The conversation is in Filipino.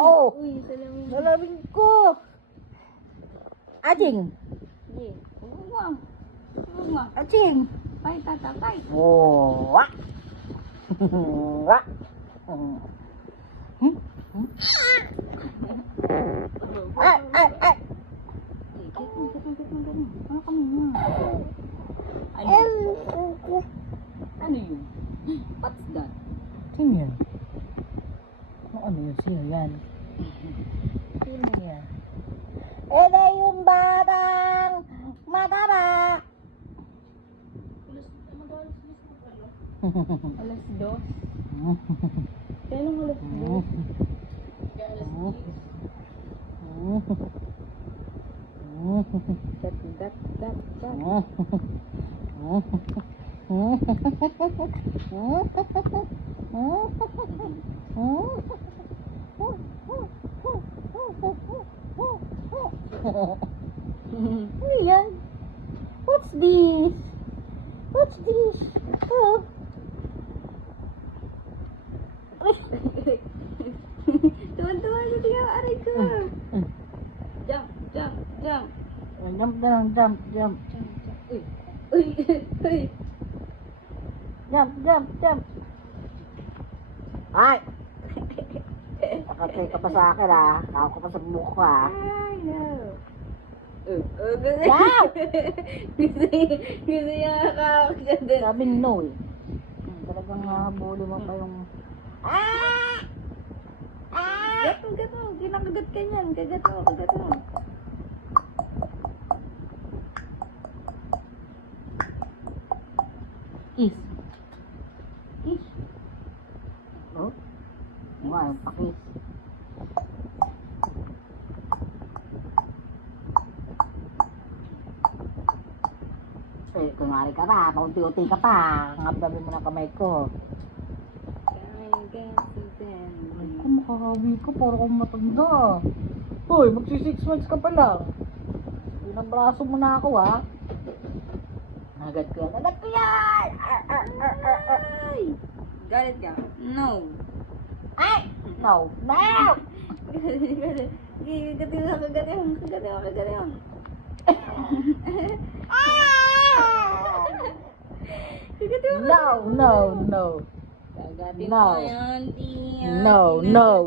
Oh, Uy, salamin. salamin ko. Ajing. Sige. Huwag mo. Huwag mo. Ajing. Ay, tatakay. Oh, wah. Wah. Ay, ay, ay. Ano kami nga? Ano? Ano yun? What's that? Sino yan? Ano yun? Sino yan? Sino yan? Ede yung batang mataba. Alas dos. Kailan alas dos? Dat. Ano yan? What's this? What's this? Oh. Tuwan-tuwa siya, tingnan, aray ko. Jump. Jump down, jump. Uy. Jump. Ay! Nakatay ka pa sa akin ah. Kao ka pa sa mukha ah. Ay, no. Wow! Gusto niya nakakawak siya din. Sabi no eh. Talagang habuli mo pa yung... Ah! Gat mo. Kinakagat ka niyan. Kagat mo. Kiss. Oh? Nga, yung pakis. Eh, kunwari ka pa, paunti-unti ka pa. Ngabdabi mo ng kamay ko. Ay, kung makakawi ka, para kang matanda. Hoy, magsi 6 months ka pa lang. Pinabraso mo na ako, ha? Agad ko yan! Ay! Galit ka? No. Ay! No! Kagatin mo. No! Kagatin No. mo yan, Tia. No!